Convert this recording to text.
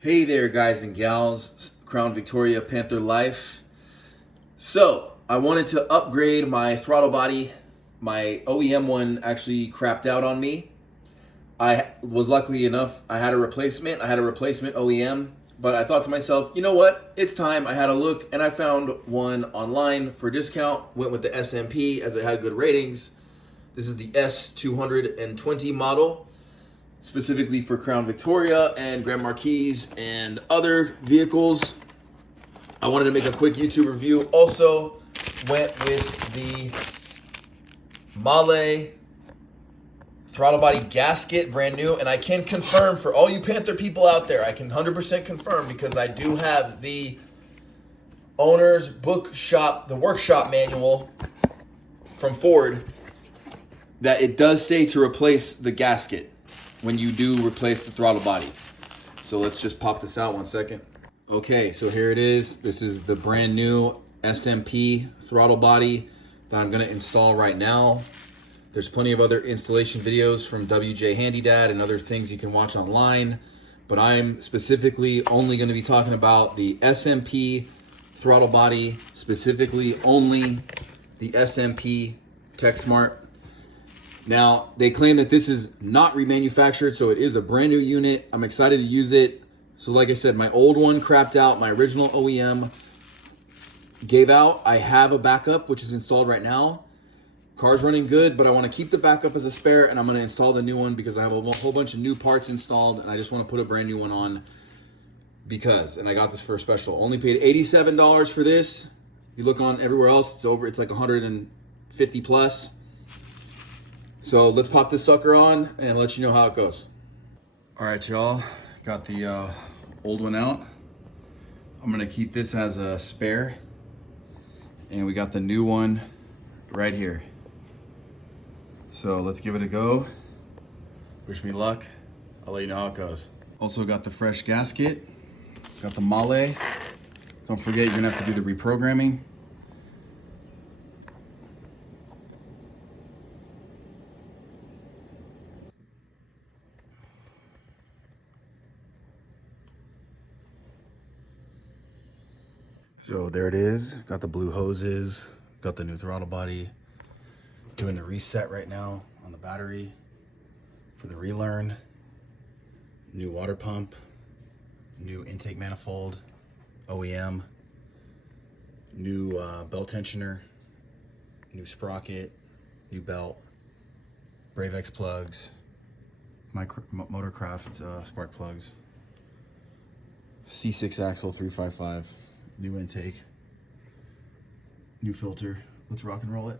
Hey there, guys and gals, Crown Victoria Panther Life. So, I wanted to upgrade my throttle body. My OEM one actually crapped out on me. I was lucky enough, I had a replacement. I had a replacement OEM, but I thought to myself, you know what? It's time. I had a look and I found one online for discount. Went with the SMP as it had good ratings. This is the S20020 model, specifically for Crown Victoria and Grand Marquis and other vehicles. I wanted to make a quick YouTube review. Also went with the Mahle throttle body gasket, brand new. And I can confirm for all you Panther people out there, I can 100% confirm because I do have the owner's bookshop, the workshop manual from Ford, that it does say to replace the gasket when you do replace the throttle body. So let's just pop this out 1 second. Okay, so here it is. This is the brand new SMP throttle body that I'm gonna install right now. There's plenty of other installation videos from WJ Handy Dad and other things you can watch online, but I'm specifically only gonna be talking about the SMP throttle body, specifically only the SMP TechSmart. Now, they claim that this is not remanufactured, so it is a brand new unit. I'm excited to use it. So like I said, my old one crapped out. My original OEM gave out. I have a backup, which is installed right now. Car's running good, but I want to keep the backup as a spare, and I'm going to install the new one because I have a whole bunch of new parts installed, and I just want to put a brand new one on and I got this for a special. Only paid $87 for this. If you look on everywhere else, it's like 150 plus. So let's pop this sucker on and let you know how it goes. All right, y'all, got the old one out. I'm gonna keep this as a spare. And we got the new one right here. So let's give it a go. Wish me luck. I'll let you know how it goes. Also got the fresh gasket. Got the Mahle. Don't forget, you're gonna have to do the reprogramming. So there it is. Got the blue hoses, got the new throttle body. Doing the reset right now on the battery for the relearn. New water pump, new intake manifold, OEM, new belt tensioner, new sprocket, new belt, Bravex plugs, Motorcraft spark plugs, C6 axle 355. New intake, new filter. Let's rock and roll it.